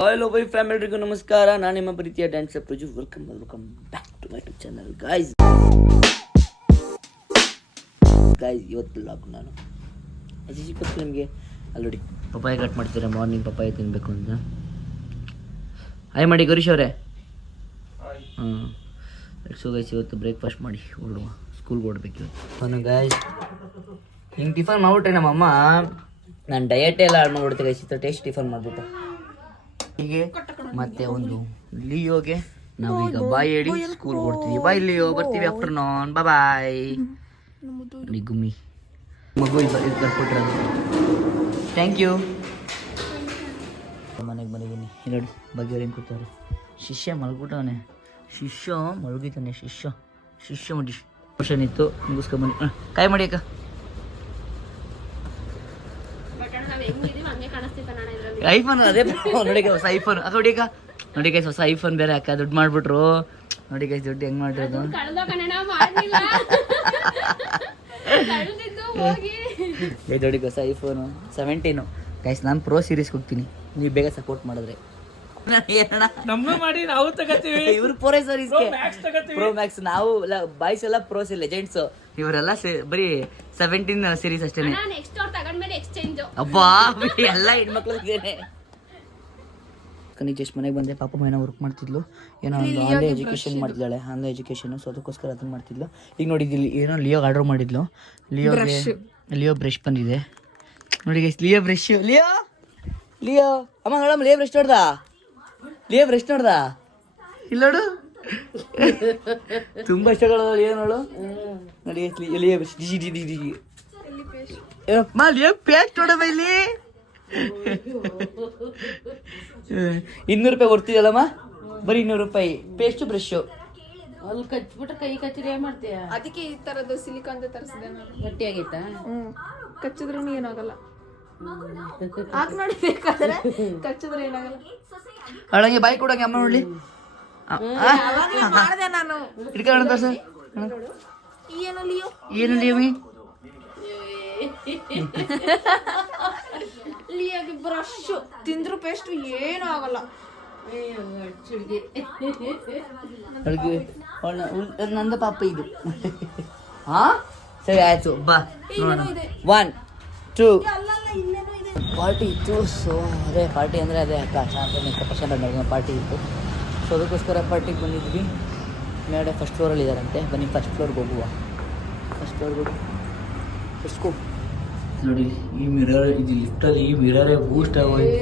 Hello by family, ಎಲ್ರಿಗೂ ನಮಸ್ಕಾರ. ನಾನು ನಿಮ್ಮ ಪ್ರೀತಿಯ dancer Praju. Welcome back to my YouTube channel guys. ಇವತ್ತು ಲಾಗ್ ನಾನು ಗೊತ್ತು ನಿಮಗೆ ಆಲ್ರೆಡಿ ಪಪ್ಪಾಯ ಕಟ್ ಮಾಡ್ತೀರಾ. ಮಾರ್ನಿಂಗ್ ಪಪ್ಪಾಯ ತಿನ್ನಬೇಕು ಅಂತ ಹಾಯ್ ಮಾಡಿ ಗರೀಶ್ ಅವರೇ. ಲೆಟ್ಸ್ ಗೋ ಗೈಸ್, ಇವತ್ತು ಬ್ರೇಕ್ಫಾಸ್ಟ್ ಮಾಡಿ ಹೊರಡುವ, ಸ್ಕೂಲ್ಗೆ ಹೊರಡ್ಬೇಕು ಇವತ್ತು ಗಾಯ್ಸ್. ಹಿಂಗೆ ಟಿಫನ್ ಮಾಡ್ಬಿಟ್ರೆ ನಮ್ಮಮ್ಮ ನಾನು ಡಯಟ್ ಎಲ್ಲ ಹಾಳು ಮಾಡ್ಬಿಡ್ತೆ ಗೈಸ್. ಟೇಸ್ಟ್ ಟಿಫನ್ ಮಾಡಿಬಿಟ್ಟು ಹೀಗೆ ಮತ್ತೆ ಒಂದು ಲಿಯೋಗೆ ನಾವೀಗ ಬಾಯ್ ಹೇಳಿ ಸ್ಕೂಲ್ಗೆ ಹೊಡ್ತೀವಿ. ಬಾಯ್ ಲಿಯೋ, ಬರ್ತೀವಿ ಆಫ್ಟರ್ನೂನ್, ಬಾಯ್. ನೋಡಿ ಗುಮ್ಮಿ ಮಗು ಇದು ಬರ್ಕೊಟ್ರದು, ಥ್ಯಾಂಕ್ ಯು. ಮನೆಗೆ ಬಂದಿದ್ದೀನಿ. ನೋಡಿ ಬಗ್ಗೆ ಹೆಂಗೆ ಕೂತವ್ರೆ. ಶಿಷ್ಯ ಮಲ್ಬಿಟ್ಟವನೆ, ಶಿಷ್ಯ ಮಲಗಿತಾನೆ. ಶಿಷ್ಯ ಮಾಡಿ ಕ್ವಶನ್ ಇತ್ತು ಮುಗಿಸ್ಕೊಂಬನ್ನಿ. ಕಾಯಿ ಮಾಡಿ ಅಕ್ಕ. ಐಫೋನ್ ಅದೇ ನೋಡಿ ಹೊಸ ಐಫೋನ್ ಅಕ್ಕ. ಹೊಡಿಕ ನೋಡಿ ಗೈಸ್, ಹೊಸ ಐಫೋನ್ ಬೇರೆ ಅಕ್ಕ ದುಡ್ಡು ಮಾಡ್ಬಿಟ್ರು. ನೋಡಿ ಗೈಸ್ ದುಡ್ಡು ಹೆಂಗ್ ಮಾಡಿರೋದು. ನೋಡಿ ಹೊಸ ಐಫೋನು 17 ಗೈಸ್. ನಾನು ಪ್ರೋ ಸೀರೀಸ್ಗೆ ಹೋಗ್ತೀನಿ, ನೀವು ಬೇಗ ಸಪೋರ್ಟ್ ಮಾಡಿದ್ರೆ. ಇವ್ರು ಪ್ರೋ ಮ್ಯಾಕ್ಸ್, ನಾವು ಬಾಯ್ಸ್ ಎಲ್ಲ ಪ್ರೋಸ್ ಲೆಜೆಂಡ್ಸ್. ಇವರೆಲ್ಲ ಬರೀ 17 ಸೀರೀಸ್ ಅಷ್ಟೇನೆ. ಅಬ್ಬಾ ಎಲ್ಲ ಹೆಣ್ಮಕ್ಳಿದ್ದೇನೆ. ಜಸ್ಟ್ ಮನೆಗೆ ಬಂದೆ. ಪಾಪ ಏನೋ ವರ್ಕ್ ಮಾಡ್ತಿದ್ಲು, ಏನೋ ಒಂದು ಆನ್ಲೈನ್ ಎಜುಕೇಶನ್ ಮಾಡ್ತಿದ್ದಾಳೆ, ಆನ್ಲೈನ್ ಎಜುಕೇಶನ್. ಸೊ ಅದಕ್ಕೋಸ್ಕರ ಅದನ್ನ ಮಾಡ್ತಿದ್ಲು. ಈಗ ನೋಡಿದ್ದಿಲ್ಲ ಏನೋ ಲಿಯೋಗೆ ಆರ್ಡರ್ ಮಾಡಿದ್ಲು. ಲಿಯೋ ಬ್ರಷ್ ಬಂದಿದೆ ನೋಡಿ ಗೈಸ್. ಲಿಯೋ ಬ್ರಷ್, ಲಿಯೋ ಅಮ್ಮ ನೋಡಮ್ಮ. ಲಿಯೋ ಬ್ರಷ್ ನೋಡ್ದ ಇಲ್ಲ ನೋಡು, ತುಂಬಾ ಇಷ್ಟಗಳು ಲಿಯೋ ನೋಡು. ನೋಡಿ ಲಿಯೋ ಬ್ರಷ್ ಲಿಯೋ ಪೇಸ್ಟ್ ನೋಡಮ್ಮ. ಇಲ್ಲಿ 200 ರೂಪಾಯಿ ಕೊಡ್ತಿದ್ದಲ್ಲಮ್ಮ, ಬರೀ 200 ರೂಪಾಯಿ ಪೇಸ್ಟ್ ಬ್ರಷ್. ಅಲ್ಲಿ ಕಚ್ಬಿಟ್ರೆ ಕೈ ಕಚ್ಚಿರಿ ಏನ್ ಮಾಡ್ತೀಯ? ಅದಕ್ಕೆ ಈ ತರದ್ದು ಸಿಲಿಕಾನ್ ತರಿಸಿದೆ ನಾನು. ಗಟ್ಟಿ ಆಗೈತಾ? ಕಚ್ಚಿದ್ರು ಏನಾಗಲ್ಲ. ಹಾಕ್ ನೋಡಿ ಬೇಕಾದ್ರೆ, ಕಚ್ಚಿದ್ರೆ ಏನಾಗಲ್ಲ. ಅವಳಂಗೆ ಬಾಯಿ ಕೊಡಂಗೆ ಅಮ್ಮ ನೋಡ್ಲಿ. ಮಾಡಿದೆ ನಾನು. ಇಟ್ಕೊಳ್ಳ ಸರ್. ಏನು ಲಿಯೋ, ಏನು ಲಿಯೋವಿ? ಲಿಯೋಗೆ ಬ್ರಷ್ ತಿಂದ್ರು ಪೇಸ್ಟ್ ಏನೂ ಆಗಲ್ಲ. ನಂದ ಪಾಪ ಇದು. ಹಾ ಸರಿ ಆಯ್ತು, ಬಾ 1 2 ಪಾರ್ಟಿ ಇತ್ತು. ಸೊ ಅದೇ ಪಾರ್ಟಿ ಅಂದರೆ ಅದೇ ಅಕ್ಕ ಶಾಂತ ಪಾರ್ಟಿ ಇತ್ತು. ಸೊ ಅದಕ್ಕೋಸ್ಕರ ಪಾರ್ಟಿಗೆ ಬಂದಿದ್ವಿ. ಮೇಡಮ್ ಫಸ್ಟ್ ಫ್ಲೋರಲ್ಲಿ ಇದ್ದಾರಂತೆ. ಬನ್ನಿ ಫಸ್ಟ್ ಫ್ಲೋರ್ಗೆ ಹೋಗುವ. ಫಸ್ಟ್ ಫ್ಲೋರ್ಗೆ ಹೋಗಿ ಎಸ್ಕೋ. ನೋಡಿ ಈ ಮಿರರ್, ಇದು ಲಿಫ್ಟಲ್ಲಿ ಈ ಮಿರರೇ ಬೂಸ್ಟ್ ಆಗೋಯ್ತು.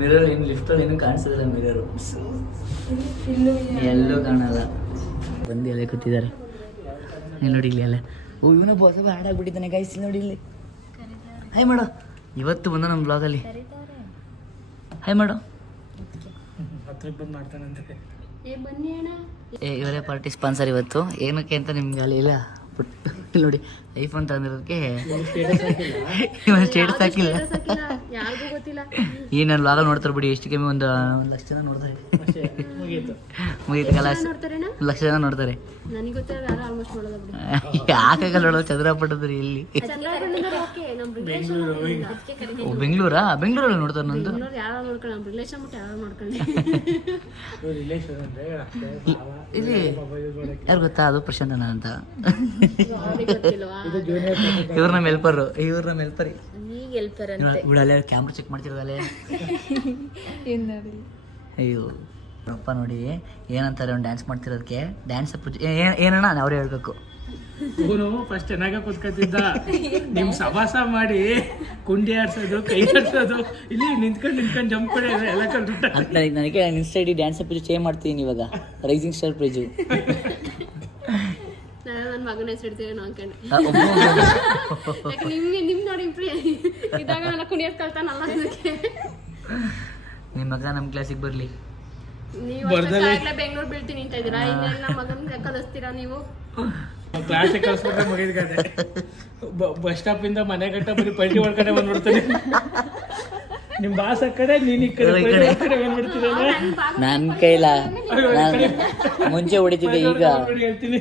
ಮಿರರ್ ಇನ್ನು ಲಿಫ್ಟಲ್ಲಿ ಏನೂ ಕಾಣಿಸೋದಿಲ್ಲ. ಮಿರರು ಎಲ್ಲೂ ಕಾಣಲ್ಲ. ಬಂದು ಎಲೆ ಕೂತಿದ್ದಾರೆ ನೋಡಿ ಇಲ್ಲಿ ಎಲ್ಲ. ಓ ಇವನು ಹೊಸ ಹಾಡ್ ಆಗ್ಬಿಟ್ಟಿದ್ದಾನೆ ಗೈಸ್. ನೋಡಿ ಇಲ್ಲಿ ಹಾಯ್ ಮಾಡೋ. ಇವತ್ತು ಬಂದ ನಮ್ಮ ಬ್ಲಾಗಲ್ಲಿ ಹಾಯ್ ಮಾಡೋ. ಇವರೇ ಪಾರ್ಟಿ ಸ್ಪಾನ್ಸರ್ ಇವತ್ತು. ಏನಕ್ಕೆ ಅಂತ ನಿಮ್ಗೆ ಅಲ್ಲಿ ಇಲ್ಲ ನೋಡಿ. ಐಫೋನ್ ತಂದಿರೋದಕ್ಕೆ ಸ್ಟೇಟಸ್ ಹಾಕಿಲ್ಲ. ಈ ನನ್ನ ಬ್ಲಾಗ ನೋಡ್ತಾರೆ ಬಿಡಿ. ಎಷ್ಟು ಕಮ್ಮಿ ಒಂದು 1 ಲಕ್ಷ ಜನ ನೋಡ್ತಾರೆ. ಮುಗೀತು ಕಲಾಸ್. 1 ಲಕ್ಷ ಜನ ನೋಡ್ತಾರೆ. ಯಾಕಾಗಲ್ಲ ನೋಡೋದು. ಚಂದ್ರಪಟ್ಟದ್ರಿ ಇಲ್ಲಿ. ಬೆಂಗಳೂರಾ? ಬೆಂಗಳೂರಲ್ಲಿ ನೋಡ್ತಾರೆ ನಂದು. ಇಲ್ಲಿ ಯಾರು ಗೊತ್ತಾ? ಅದು ಪ್ರಶಾಂತ್ ಅಣ್ಣ ಅಂತ. ಇವ್ರ ನಮ್ಮ ಹೆಲ್ಪರು. ಬಿಡಲ್ಲ, ಕ್ಯಾಮ್ರಾ ಚೆಕ್ ಮಾಡ್ತಿರೋದಲ್ಲೇ. ಅಯ್ಯೋ ಅಪ್ಪ ನೋಡಿ ಏನಂತಾರೆ ಅವ್ನು ಡ್ಯಾನ್ಸ್ ಮಾಡ್ತಿರೋದಕ್ಕೆ. ಡ್ಯಾನ್ಸ್ ಏನಣ್ಣ ಅವ್ರೇ ಹೇಳ್ಬೇಕು. ಅವನು ಫಸ್ಟ್ ಚೆನ್ನಾಗ ಕೂತ್ಕೊತಿದ್ದ. ನಿಮ್ ಸವಾಸ ಮಾಡಿ ಕುಂಡಿ ಆಡ್ಸೋದು, ಕೈ ಆಡ್ಸೋದು, ಇಲ್ಲಿ ನಿಂತ್ಕೊಂಡು ಜಂಪ್ ಕೊಡೋದು ಎಲ್ಲ ಕಲ್ಬಿಟ್ಟ. ನನಗೆ insta ID dance page change ಮಾಡ್ತೀನಿ ಇವಾಗ. Rising star page. ನನ್ನ ಮಗನ ಹೆಸರು ಇಡ್ತೀವಿ ಅನ್ಕೊಂಡೆ. ನಿಮ್ ನೋಡಿ ಇದಾಗ ನನ್ನ ಕುಣಿಯೋದ್ ಕಲ್ತಾನಲ್ಲ. ನಿಮ್ಮ ಮಗ ನಮ್ಮ ಕ್ಲಾಸಿಗೆ ಬರಲಿ. ನೀವು ಬೆಂಗಳೂರು ಬೀಳ್ತೀನಿ ಅಂತ ಇದ್ದೀರಾ. ಇನ್ನೆಲ್ಲ ನಮ್ಮ ಮಗನ ಕಲಿಸ್ತೀರಾ ನೀವು? ಕ್ಲಾಸಿಗೆ ಕಳ್ಸ್ಬಿಟ್ರೆ ಮುಗಿದ್ಗಾದೆ. ಬಸ್ ಸ್ಟಾಪ್ ಇಂದ ಮನೆ ಗಂಟ ಬರೀ ಪಲ್ಟಿ ಒಳಗಡೆ ಬಂದ್ಬಿಡ್ತಾನೆ. ನಿಮ್ ಬಾಸ್ ಆ ಕಡೆ, ನೀನ್ ಈ ಕಡೆ ಬಂದ್ಬಿಡ್ತೀರಲ್ಲ. ನನ್ನ ಕೈಲ ಮುಂಚೆ ಹೊಡಿತಿದ್ದೆ, ಈಗ ಹೇಳ್ತೀನಿ.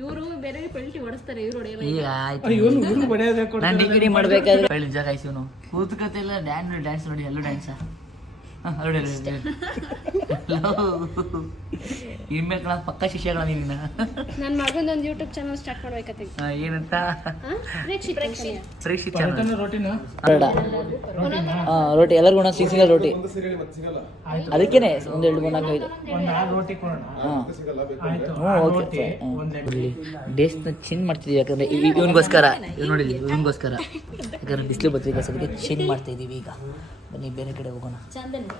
ಇವರು ಬೇರೆ ಪಲ್ಟಿ ಹೊಡಿಸ್ತಾರೆ, ಇವ್ರು ಹೊಡೆಯಲ್ಲ. ಈಗ ಆಯ್ತು. ಇವನು ಹೊಡೆಯೋದೇ ನಾನು ಡಿಗ್ರಿ ಮಾಡ್ಬೇಕಾದ್ರೆ ನಿಜ ಕಾಯ್ಸಿವ್ನು ಕೂತ್ಕತಿಲ್ಲ. ಡ್ಯಾನ್ಸ್ ನೋಡಿ, ಎಲ್ಲೂ ಡ್ಯಾನ್ಸ. ಇನ್ಮೇಲೆ ಪಕ್ಕ ಶಿಷ್ಯಗಳ ನಿನ್ನ ನನ್ನ ಮಗಂದೊಂದು ಯೂಟ್ಯೂಬ್ ಚಾನಲ್ ಸ್ಟಾರ್ಟ್ ಮಾಡ್ಬೇಕತ್ತೆ. ಏನಂತ ಪರೀಕ್ಷಿತ ಪರೋಟನ ರೋಟಿನ ರೋಟಿ ಎಲ್ಲರಿಗೂ ಒಂದೊಂದು ಸಿಂಗಲ್ ರೋಟಿ ಅದಕ್ಕೇನೆ ಒಂದು 2 3 4 5 ಒಂದು 6 ರೋಟಿ ಕೊಡೋಣ. ಆಯ್ತು. ಓಕೆ ಡೇಸ್ನ ಚೇಂಜ್ ಮಾಡ್ತಿದ್ದೀವಿ ಯಾಕಂದ್ರೆ ಇವನಿಗೋಸ್ಕರ ಇದು ನೋಡಿ ಇವನಿಗೋಸ್ಕರ ಯಾಕಂದ್ರೆ ಬಿಸಿಲು ಬರ್ತಿದೆ ಸದ್ಯಕ್ಕೆ ಚೇಂಜ್ ಮಾಡ್ತಾ ಇದ್ದೀವಿ. ಈಗ ಬನ್ನಿ ಬೇರೆ ಕಡೆ ಹೋಗೋಣ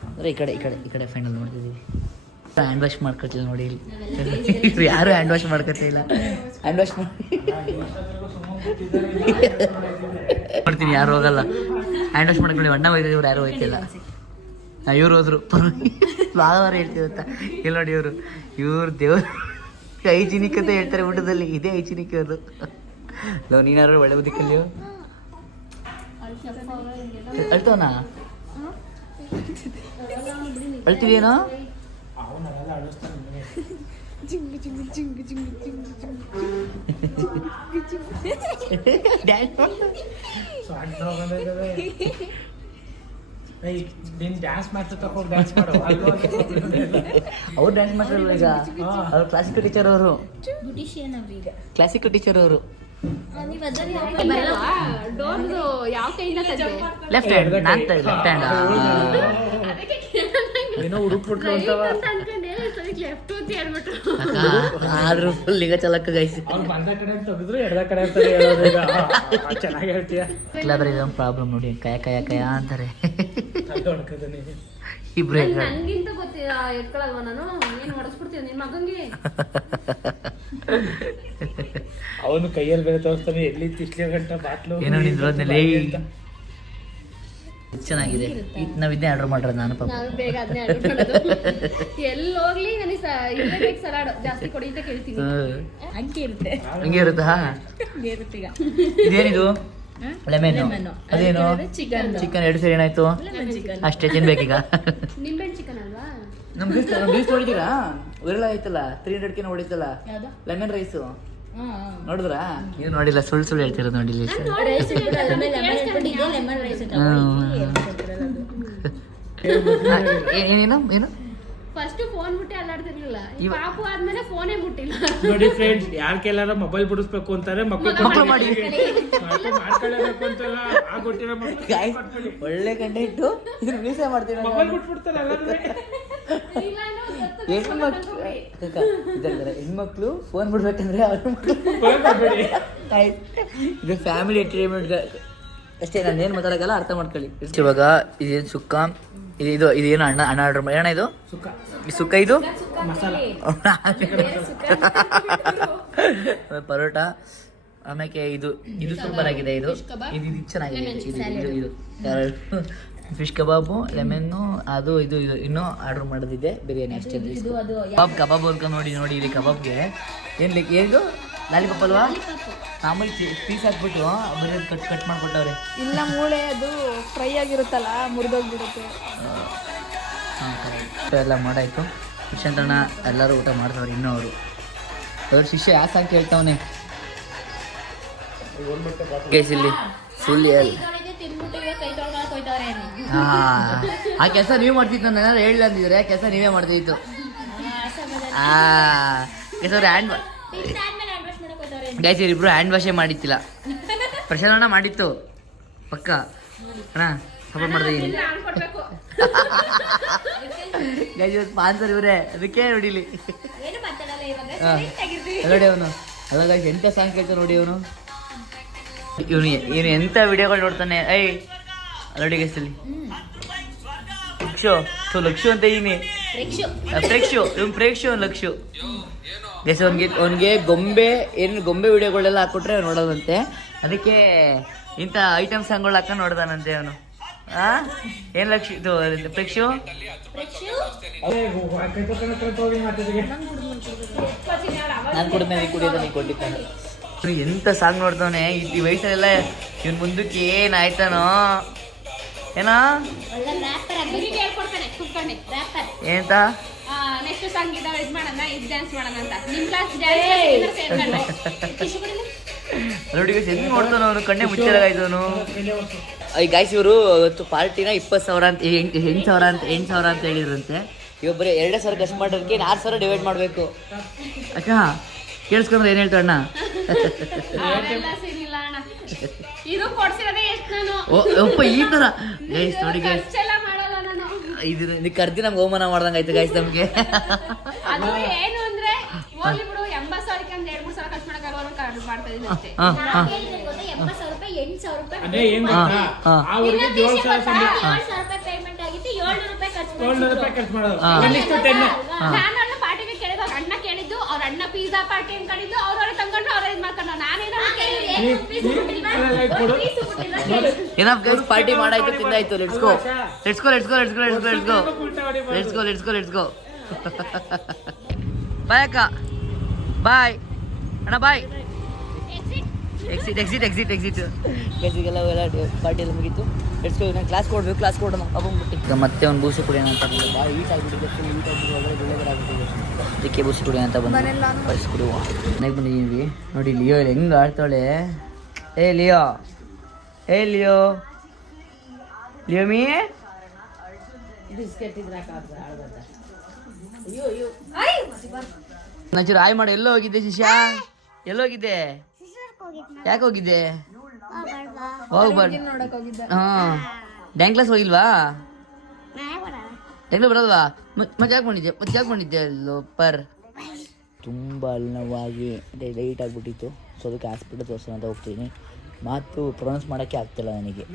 ಅಂದರೆ ಈ ಕಡೆ ಫೈನಲ್ ನೋಡ್ತಿದ್ದೀವಿ. ಹ್ಯಾಂಡ್ ವಾಶ್ ಮಾಡ್ಕೊತಿಲ್ಲ ನೋಡಿ ಇಲ್ಲಿ ಯಾರು ಹ್ಯಾಂಡ್ ವಾಶ್ ಮಾಡ್ಕೊತಿಲ್ಲ. ಹ್ಯಾಂಡ್ ವಾಶ್ ಮಾಡ್ತೀನಿ ಯಾರು ಹೋಗಲ್ಲ. ಹ್ಯಾಂಡ್ ವಾಶ್ ಮಾಡ್ಕೊಂಡು ಅಣ್ಣ ಹೋಯ್ತಿದ್ರು ಇವ್ರು ಯಾರು ಹೋಯ್ತಿಲ್ಲ. ಇವ್ರು ಹೋದ್ರು ಭಾಳ ಹೇಳ್ತೀವಿ ಅಂತ ಇಲ್ಲಿ ನೋಡಿ ಇವ್ರು ದೇವ್ರು ಹೈಜಿನಿಕ್ ಅಂತ ಹೇಳ್ತಾರೆ ಊಟದಲ್ಲಿ. ಇದೇ ಹೈಜಿನಿಕ್ ಅದು. ಲವ್ ನೀನಾರು ಒಳ್ಳೆ ಬುದ್ಧಿ ಕಲಿಯೋ ಅಳ್ತವನಾ ಅಳ್ತೀವೇನೋ ಅವನೆಲ್ಲ ಅಳಿಸ್ತಾನೆ ನಿಮಗೆ. ಸಣ್ಣ ಹೋಗೋದಾಗದೆ. ನೀನ್ ಡ್ಯಾನ್ಸ್ ಮಾಡ್ತಾ ತಗೊಂಡು ಡ್ಯಾನ್ಸ್ ಮಾಡು. ಅವ್ರು ಡ್ಯಾನ್ಸ್ ಮಾಡ್ತಾರಲ್ಲ ಈಗ. ಅವ್ರು ಕ್ಲಾಸಿಕಲ್ ಟೀಚರ್ ಅವರು. ಕ್ಲಾಸಿಕಲ್ ಟೀಚರ್ ಅವರು. ಡೋರ್ದು ಯಾವ ಕೈಯಿಂದ ತೆಗ್ದೆ? ಲೆಫ್ಟ್ ಹ್ಯಾಂಡ್ ನಾನ್ ಲೆಫ್ಟ್ ಹ್ಯಾಂಡ್. ಏನೋ ಹುಡುಕ್ಬಿಟ್ಲು ಅಂತವ. ಲೆಫ್ಟ್ ಅಂತ ಹೇಳ್ಬಿಟ್ರು. ಆದ್ರೂ ಫುಲ್ ಈಗ ಚಲಕ್ಕ ಗೈಸಿ. ಅವ್ರು ಬಂದ ಕಡೆ ತೆಗೆದ್ರು ಎಡದ ಕಡೆ ಅಂತಾರೆ ಹೇಳೋದು. ಈಗ ಚೆನ್ನಾಗಿ ಹೇಳ್ತೀಯ. ಕ್ಲಬರ್ ಇದೊಂದು ಪ್ರಾಬ್ಲಮ್ ನೋಡಿ ಕಯ ಅಂತಾರೆ ಇಬ್ರು. ನನ್ಗಿಂತ ಗೊತ್ತಿಲ್ಲ ಎತ್ಕೊಳಲ್ವ ನಾನು ಏನ್ ಹೊಡೆಸ್ಬಿಡ್ತೀವಿ ನಿನ್ ಮಗಂಗೆ. ಅವನು ಕೈಯಲ್ಲಿ ಬೇರೆ ತೋರಿಸ್ತಾನೆ ಎಲ್ಲಿ ತಿಸ್ಲಿ ಗಂಟ ಬಾಟ್ಲು ಏನೋ ನಿಂದ್ರೋದ್ನಲ್ಲಿ ಚೆನ್ನಾಗಿದೆ. ನಾವ್ ಇದನ್ನೇ ಆರ್ಡರ್ ಮಾಡಿರೋದು ನಾನು ಪಾಪ. ನಾನು ಬೇಗ ಅದನ್ನೇ ಆರ್ಡರ್ ಮಾಡೋದು. ಎಲ್ಲಿ ಹೋಗ್ಲಿ ನನಗೆ ಇಲ್ಲೇ ಬೇಕು ಸಲಾಡ್ ಜಾಸ್ತಿ ಕೊಡಿ ಅಂತ ಕೇಳ್ತೀನಿ. ಹಂಗೆ ಇರುತ್ತೆ ಹಂಗೆ ಇರುತ್ತಾ? ಇರುತ್ತೆ. ಈಗ ಇದೇನಿದು ಲೆಮನ್. ಅದೇನು ಚಿಕನ್ ಚಿಕನ್ 2 ಸೇರಿ ಏನಾಯ್ತು? ಚಿಕನ್ ಅಷ್ಟೇ ತಿನ್ಬೇಕೀಗ. ನಿಂಬೆಹಣ್ಣು ಚಿಕನ್ ಅಲ್ವಾ? ನಮ್ ಬೀಸ್ ಹೊಡಿತೀರಾ? ಒರಳ ಆಯ್ತಲ್ಲ 300 ಹೊಡಿತಲ್ಲ ಯಾವ್ದು? ಲೆಮನ್ ರೈಸು ನೋಡಿದ್ರಾ? ನೀವು ನೋಡಿಲ್ಲ ಸುಳ್ಳು ಹೇಳ್ತಿರೋದು ನೋಡಿ. ಲೆಮನ್ ರೈಸ್ ಏನು ಫಸ್ಟ್ ಫೋನ್ ಮುಟ್ಟಿ ಅಲ್ಲಾಡ್ತಿರ್ಲಿಲ್ಲ. ಪಾಪು ಆದ್ಮೇಲೆ ಫೋನೇ ಮುಟ್ಟಿಲ್ಲ. ನೋಡಿ ಫ್ರೆಂಡ್ಸ್, ಯಾರ ಕೈಲಾರ ಮೊಬೈಲ್ ಬಿಡಿಸ್ಬೇಕು ಅಂತಾರೆ ಮಕ್ಕಳು ಮಾಡಿ ಮಾಡ್ಕೊಳ್ಳೇಬೇಕು ಅಂತಲ್ಲ. ಆಗೊಟ್ಟಿರೋ ಮಕ್ಕಳು ಒಳ್ಳೆ ಕಂಡೆ ಇಟ್ಟು ಇದನ್ನ ಮೀಸೆ ಮಾಡ್ತೀವಿ. ಮೊಬೈಲ್ ಬಿಟ್ಬಿಡ್ತಾರೆ ಹೆಣ್ಮಕ್ಳು ಫೋನ್ ಬಿಡ್ಬೇಕಂದ್ರೆ ಇದು ಫ್ಯಾಮಿಲಿ ಎಂಟರ್ಟೈನ್ಮೆಂಟ್ ಅಷ್ಟೇ. ನಾನು ಏನು ಮಾತಾಡೋಕ್ಕಲ್ಲ, ಅರ್ಥ ಮಾಡ್ಕೊಳ್ಳಿ. ಇವಾಗ ಇದೇನು ಸುಕ್ಕ ಇದೇನು ಅಣ್ಣ ಆರ್ಡರ್ ಮಾಡಿ. ಅಣ್ಣ ಇದು ಸುಕ್ಕ, ಇದು ಪರೋಟ, ಆಮೇಲೆ ಇದು ಸೂಪರ್ ಆಗಿದೆ. ಇದು ಚೆನ್ನಾಗಿದೆ. ಇದು ಫಿಶ್ ಕಬಾಬು, ಲೆಮನ್ನು, ಅದು ಇದು ಇನ್ನೂ ಆರ್ಡರ್ ಮಾಡೋದಿದೆ. ಬಿರಿಯಾನಿ ಅಷ್ಟೇ. ಕಬಾಬ್ ಅನ್ಕೊಂಡು ನೋಡಿ ಇಲ್ಲಿ ಕಬಾಬ್ಗೆ ಏನು ಲಾಲಿಪಾಪ್ ಅಲ್ವಾ? ಮಾಮೂಲಿ ಪೀಸ್ ಹಾಕ್ಬಿಟ್ಟು ಬರೀ ಕಟ್ ಮಾಡ್ಕೊಟ್ಟವ್ರೆ. ಇಲ್ಲ ಮೂಳೆ ಅದು ಫ್ರೈ ಆಗಿರುತ್ತಲ್ಲ ಮುರಿದೋಗ್ಬಿಡುತ್ತೆ. ಹಾಂ ಕರೆಕ್ಟ್. ಎಲ್ಲ ಮಾಡಾಯ್ತು. ವಿಶಾಂತಣ್ಣ ಎಲ್ಲರೂ ಊಟ ಮಾಡ್ತವ್ರೆ. ಇನ್ನೂ ಅವ್ರ ಶಿಷ್ಯ ಯಾಕೆ ಸಾಕು ಹೇಳ್ತಾವನೆ ಕೇಸಿಲ್ಲಿ ಸುಳ್ಳಿ ಅಲ್ಲಿ. ಆ ಕೆಲಸ ನೀವು ಮಾಡ್ತಿತ್ತು, ನಾನು ಏನಾದ್ರು ಹೇಳಿ ಅಂದಿದ್ರೆ ಆ ಕೆಲಸ ನೀವೇ ಮಾಡ್ತಿತ್ತು. ಹ್ಯಾಂಡ್ ಗೈಸ್ ಇಬ್ರು ಹ್ಯಾಂಡ್ ವಾಶೇ ಮಾಡಿತ್ತಿಲ್ಲ. ಪ್ರಶಾಂತ್ ಮಾಡಿತ್ತು ಪಕ್ಕ. ಅಣ್ಣ ಸಪೋರ್ಟ್ ಮಾಡ್ತಿದ್ದೀನಿ ಗೈಸ್. ಸ್ಪಾನ್ಸರ್ ಇವರೇ, ಅದಕ್ಕೆ ನೋಡಿಲಿ. ನೋಡಿ ಅವನು ಅಲ್ಲ ಗೈಸ್, ಎಂತ ಸಾಂಗ್ ಕೇಳ್ತಾ ನೋಡಿ ಅವನು. ಇವನು ಎಂತ ವಿಡಿಯೋಗಳು ನೋಡ್ತಾನೆ. ನೋಡಿ ಗೈಸ್ ಅಲ್ಲಿ ಲಕ್ಷು ಅಂತ ಇದೀನಿ. ಪ್ರೇಕ್ಷು ಲಕ್ಷು ಗೈಸ್. ಅವ್ನಿಗೆ ಗೊಂಬೆ ವಿಡಿಯೋಗಳೆಲ್ಲ ಹಾಕೊಟ್ರೆ ನೋಡೋದಂತೆ. ಅದಕ್ಕೆ ಇಂಥ ಐಟಮ್ ಸಾಂಗ್ಗಳು ಹಾಕೊಂಡು ನೋಡ್ದಾನಂತೆ ಅವನು. ಏನ್ ಲಕ್ಷ ಇದು ಪ್ರೇಕ್ಷು? ನಾನು ಕುಡಿದ್ಮೇಲೆ ಕುಡಿಯೋದು ನೀನು ಕೊಟ್ಟಿದ್ದಾನೆ. ಎಂತ ಸಾಂಗ್ ನೋಡ್ತಾನೆ ಈ ವಯಸ್ಸಲ್ಲೆಲ್ಲ. ಇವನ್ ಮುಂದಕ್ಕೆ ಏನಾಯ್ತಾನೋ ಏನೋ ಏನಂತ ನೆಕ್ಸ್ಟ್ ಸಾಂಗ್ ಇದಾವೆ, ಇದು ಮಾಡೋಣ, ಇದು ಡ್ಯಾನ್ಸ್ ಮಾಡೋಣ ಅಂತ. ನಿಮ್ ಕ್ಲಾಸ್ ನೋಡಿ ಹೆಂಗ್ ನೋಡ್ತಾನ ಅವನು, ಕಣ್ಣೆ ಮುಚ್ಚಲಾಗಾಯ್ತು ಅವನು. ಗಾಯ್ಸ್ ಇವರು ಇವತ್ತು ಪಾರ್ಟಿನ 20,000 ಅಂತ 8,000 ಅಂತ ಹೇಳಿದ್ರಂತೆ. ಇವೊಬ್ಬರೇ 2,000 ಖರ್ಚು ಮಾಡೋದಕ್ಕೆ 6,000 ಡಿವೈಡ್ ಮಾಡಬೇಕು. ಅಕ್ಕ ಕೇಳಿಸ್ಕೊಂಡ್ರೆ ಏನು ಹೇಳ್ತಾ ಅಣ್ಣ? ಅದೆಲ್ಲ ಸರಿಯಿಲ್ಲ ಅಣ್ಣ. ಇದು ಕೊಡ್ಸಿರೋದೇ ಎಷ್ಟು ನಾನು. ಒಪ್ಪ ಈ ಥರ ಗೈಸ್ ನೋಡಿ ಗೈಸ್, ಖರ್ಚೆಲ್ಲ ಮಾಡಲ್ಲ ನಾನು. ಇದು ಕರ್ದಿ ನಮ್ಗೆ ಅವಮಾನ ಮಾಡ್ದಂಗೆ ಆಯ್ತು ಗೈಸ್ ನಮಗೆ. ಅದು ಏನು ಅಂದ್ರೆ ಹೋಗ್ಲಿ ಬಿಡು, 80,000ಕ್ಕೆ ಒಂದು 2-3 ಸಾವಿರ ಖರ್ಚು ಮಾಡೋಕ್ಕಾಗಲ್ಲ ಖರ್ಚು ಮಾಡ್ತಾ ಇದ್ದೀನಿ ಅಷ್ಟೇ. 80,000 ರೂಪಾಯಿ 8,000 ರೂಪಾಯಿ ಅದೇ ಏನ್ ಗೊತ್ತಾ, ಆ ಹುಡುಗಿ 7,000 ಸಂಬಳ, 7,000 ರೂಪಾಯಿ ಪೇಮೆಂಟ್ ಆಗಿತ್ತು, 700 ರೂಪಾಯಿ ಖರ್ಚು 700 ರೂಪಾಯಿ ಖರ್ಚು ಮಾಡೋದು. ಹಾ. ಒಂದಿಷ್ಟು 10 ನಾನು ಅಣ್ಣ ಪಾರ್ಟಿಗೆ ಕೇಳಿದಾಗ ಅಣ್ಣ ಕೇಳಿದ್ದು, ಅವ್ರ ಅಣ್ಣ ಪಿಜ್ಜಾ ಪಾರ್ಟಿ ಅನ್ಕೊಂಡಿದ್ದು, ಅವ್ರವ್ರೆ ತಂಗೊಂಡ್ರು ಅವ್ರ ಇದು ಮಾಡ್ಕೊಂಡು ನಾನೇನೋ ಕೇಳಿದೆ. ಏನಪ್ಪ ಗೈಸ್, ಪಾರ್ಟಿ ಮಾಡಾಯ್ತು, ತಿಂದಾಯ್ತು. ಲೆಟ್ಸ್ ಗೋ ಬಾಯ್ ಅಕ್ಕ, ಬಾಯ್ ಅಣ್ಣ, ಬಾಯ್. ಎಕ್ಸಿಟ್ ಗೈಸಿಗೆಲ್ಲ ಪಾರ್ಟಿ ಎಲ್ಲ ಮುಗೀತು. Let's go. ನಾನು ಕ್ಲಾಸ್ ಕೊಡೋಣ ಅಬ್ಬಂಬಿಟ್ಟು. ಈಗ ಮತ್ತೆ ಒಂದು ಬೂಸಿ ಕುಡಿಯೋಣ ಅಂತ ಬಂದೆ. ಭಾಳ ಈಟ್ ಆಗಿಬಿಟ್ಟಿದೆ, ಫುಲ್ ಈಟ್ ಆಗಿಬಿಟ್ಟು ಒಳ್ಳೆ ಗುಳ್ಳೆಗಾಗ್ಬಿಟ್ಟಿದೆ. ಅದಕ್ಕೆ ಬೂಸಿ ಕುಡಿಯೋಣ ಅಂತ ಬಂದೆ. ಪರಿಸ್ಕೊಡುವ ಮನೆಗೆ ಬಂದಿದ್ದೀವಿ. ನೋಡಿ ಲಿಯೋ ಇಲ್ಲಿ ಹೆಂಗೆ ಆಡ್ತಾಳೆ. ಏ ಲಿಯೋ ಮೀ ಒಂಚೂರು ಆಯ್ ಮಾಡಿ. ಎಲ್ಲೋ ಹೋಗಿದ್ದೆ ಶಿಷ್ಯ? ಎಲ್ಲೋಗಿದ್ದೆ? ಯಾಕೆ ಹೋಗಿದ್ದೆ? ಹಾಂ, ಡ್ಯಾನ್ ಕ್ಲಾಸ್ ಹೋಗಿಲ್ವಾ? ಡ್ಯಾನ್ ಬರೋಲ್ವಾ? ಮತ್ತೆ ಯಾಕೆ ಬಂದಿದ್ದೆ ಲೋಪರ್? ತುಂಬ ಅಲ್ಲವಾಗಿ ಲೈಟ್ ಆಗಿಬಿಟ್ಟಿತ್ತು. ಸೊ ಅದಕ್ಕೆ ಹಾಸ್ಪಿಟಲ್ ತೋರಿಸೋಣ ಅಂತ ಹೋಗ್ತೀನಿ. ಮಾತು ಪ್ರೊನೌನ್ಸ್ ಮಾಡೋಕ್ಕೆ ಆಗ್ತಿಲ್ಲ ನನಗೆ.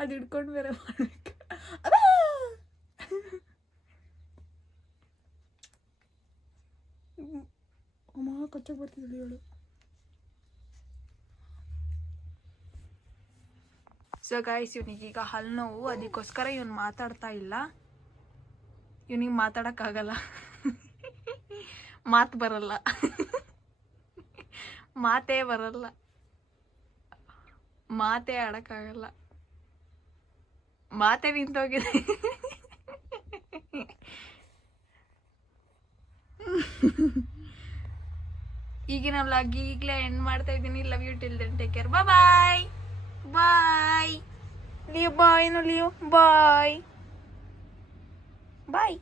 ಅದು ಹಿಡ್ಕೊಂಡು ಬೇರೆ ಮಾಡ್ಬೇಕು. ಅಮ್ಮ ಕೊಚ್ಚಕ್ಕೆ ಬರ್ತಿದ್ಳು ಇವಳು. ಸೊ ಗಾಯ್ಸ್, ಇವನಿಗೀಗ ಹಲ್ಲು ನೋವು, ಅದಕ್ಕೋಸ್ಕರ ಇವನು ಮಾತಾಡ್ತಾ ಇಲ್ಲ. ಇವನಿಗೆ ಮಾತಾಡೋಕ್ಕಾಗಲ್ಲ, ಮಾತು ಬರಲ್ಲ, ಮಾತೇ ಆಡೋಕ್ಕಾಗಲ್ಲ, ಮಾತೇ ನಿಂತೋಗಿದೆ. ಈಗಿನ ವ್ಲಾಗ್ ಈಗಲೇ ಎಂಡ್ ಮಾಡ್ತಾ ಇದ್ದೀನಿ. Love you till then, take care, bye. Leo bye. Bye.